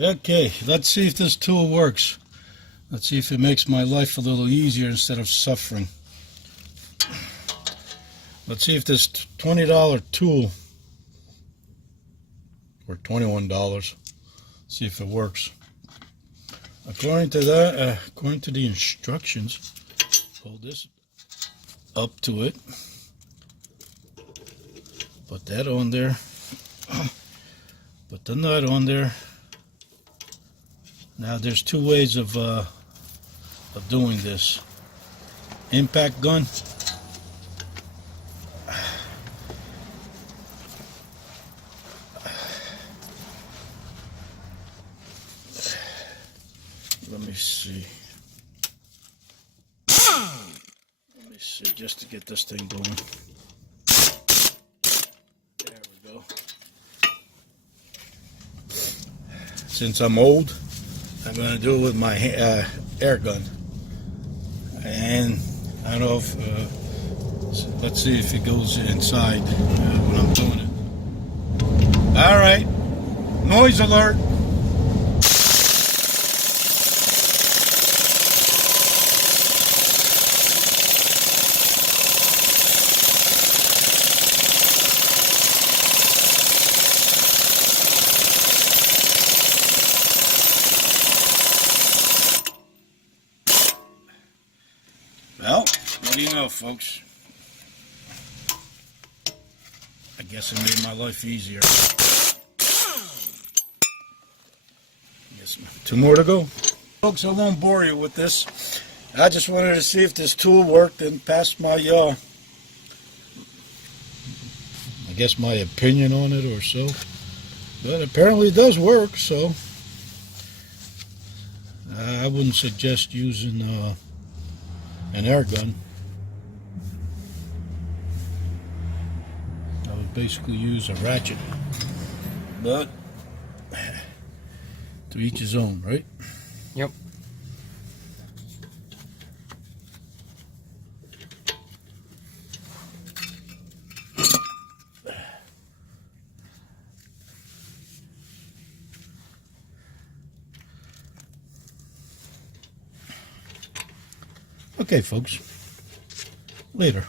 Okay, let's see if this tool works. Let's see if it makes my life a little easier instead of suffering. Let's see if this $20 tool, or $21, see if it works. According to that, according to the instructions, hold this up to it, put that on there, put the nut on there. Now there's two ways of doing this. Impact gun. Let me see. Let me see, just to get this thing going. There we go. Since I'm old, I'm going to do it with my air gun. And I don't know if, let's see if it goes inside when I'm doing it. Alright, noise alert. Well, what do you know, folks? I guess it made my life easier. Yes, two more to go. Folks, I won't bore you with this. I just wanted to see if this tool worked and pass my, I guess my opinion on it or so. But apparently it does work, so I wouldn't suggest using an air gun. I would basically use a ratchet, but to each his own, right? Yep. Okay, folks. Later.